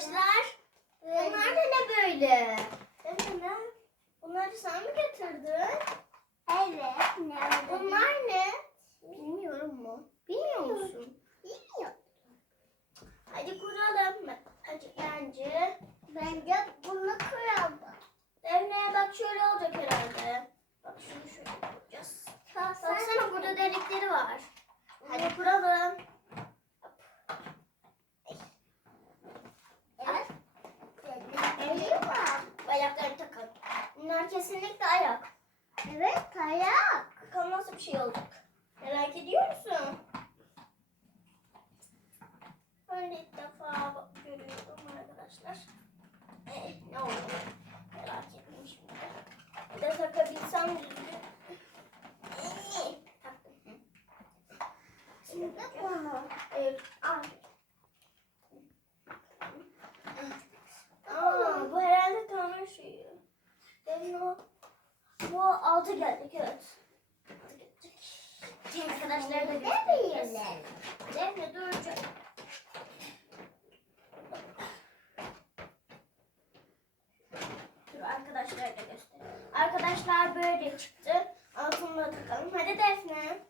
arkadaşlar. Bunlar da ne böyle? Bunları sen mi getirdin? Evet. Ne Bunlar ne? Bilmiyorum mu? Bilmiyor musun? Bilmiyorum. Hadi kuralım. Hadi bence. Bence bunu kıralım. Defne'ye bak şöyle olacak herhalde. Bak şunu şöyle kuracağız. Baksana burada delikleri var. Hadi kuralım. Evet. Öyle mi? Ayaklarını takalım. Bunlar kesinlikle ayak. Evet kayak. Bakalım nasıl bir şey olacak. Merak ediyor musun? Ben de ilk defa görüyorum arkadaşlar. Eh, ne oldu? Merak ettim şimdi. Bir de takabilsem düzgün. Şimdi bunu. Evet, al. Aa, bu herhalde tamir suyu. Bu altı geldik evet. Arkadaşlar da göstereceğiz. Defne duracak. Dur arkadaşlar da göstereyim. Arkadaşlar böyle çıktı. Altına takalım. Hadi Defne.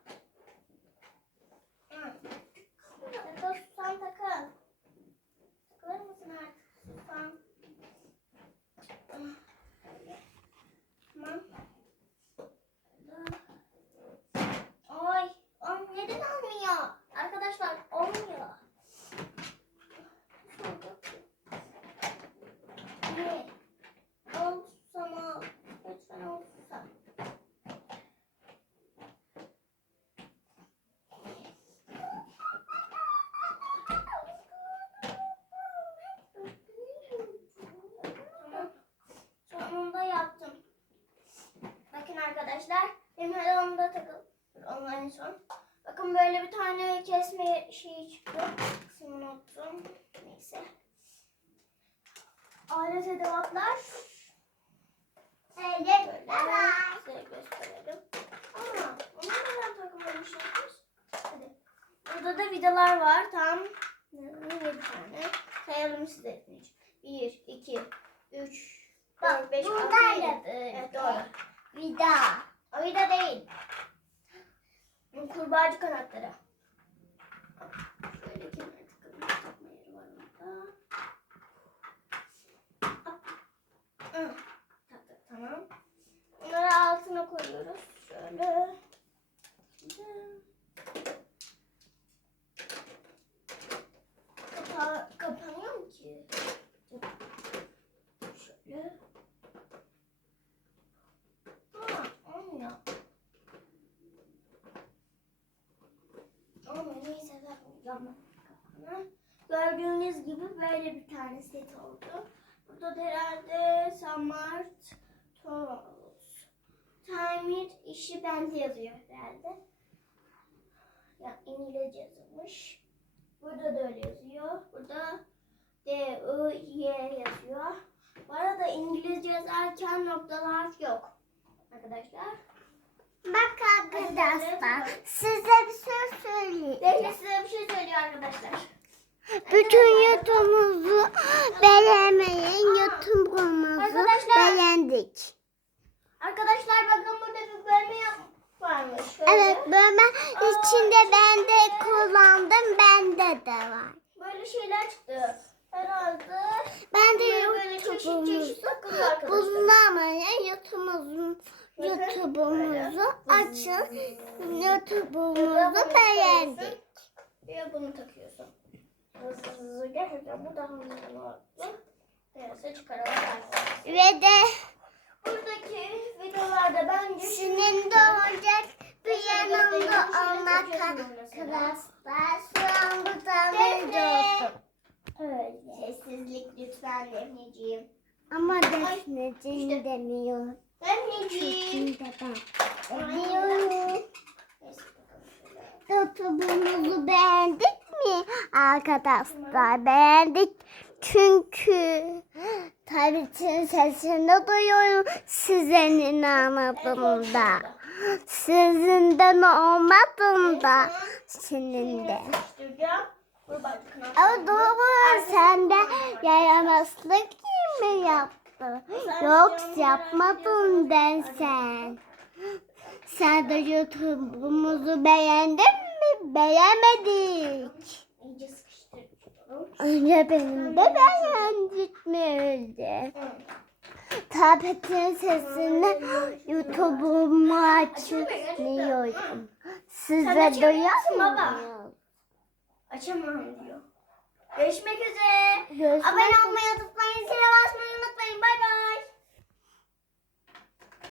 arkadaşlar. Benim helvamda takıl. Dur, Onu en son. Bakın böyle bir tane kesme şeyi çıktı. Kısmını unuttum. Neyse. Alet edevatlar. Evet. Böyle Bye size gösterelim. Ama bunu neden takmamışız? Hadi. Burada da vidalar var. Tam yedi tane. Sayalım size. 1, 2, 3, 4, 5, 6, bunlar 7. da Evet doğru. Vida. O vida değil. Bu kurbağacı kanatları. Şöyle kenara takalım. Takma yeri var orada. Hop. Hı. Taktık tamam. Bunları altına koyuyoruz. Şöyle. Kapa kapanıyor mu ki? Şöyle. Ha, olmuyor. Olmuyor. Neyse kapağını. Gördüğünüz gibi böyle bir tane set oldu. Burada da herhalde Samart Tools. Tamir işi bende yazıyor herhalde. Ya İngilizce yazılmış. Burada da öyle yazıyor. Burada D, I, Y yazıyor. Bu arada İngilizce yazarken noktalar yok. Arkadaşlar. Bak arkadaşlar. Size bir şey söyleyeyim. Defne size bir şey söylüyor arkadaşlar. Bütün YouTube'umuzu beğenmeyin. YouTube'umuzu Arkadaşlar- beğendik. Arkadaşlar bakın burada bir bölme yap varmış. Şöyle. Evet bölme içinde ben de kullandım. Bende de var. Böyle şeyler çıktı. Herhalde. Ben de Böyle böyle çeşit çeşit YouTube'umuzu arkadaşlar. bulamayan YouTube'umuzu YouTube'umuzu açın. YouTube'umuzu beğendik. Bir bunu takıyorsun. Hızlı. Gerçekten bu daha hızlı oldu. Neyse çıkaralım. Ve de Buradaki videolarda bence senin de olacak bir yanımda olmak arkadaşlar. Şu an burada video Evet. Sessizlik lütfen Defneciğim. Ama defneciğim demiyor. Ben bakalım şöyle. YouTube'umuzu beğendik mi? arkadaşlar beğendik. Çünkü tabletin sesini duyuyorum. Sizin anladım da. Sizinden olmadım da. Senin de. Ama doğru sen de yaramazlık mi Yok yapmadın ben sen. Sen de YouTube'umuzu beğendin mi? Beğenmedik. Önce benim de beğendik mi öyle? Tabletin sesini YouTube'umu açıyorum. Size baba? duyamıyorum. Açamam diyor. Görüşmek üzere. Görüşmek Abone olmayı unutmayın. Zile basmayı unutmayın. Bay bay.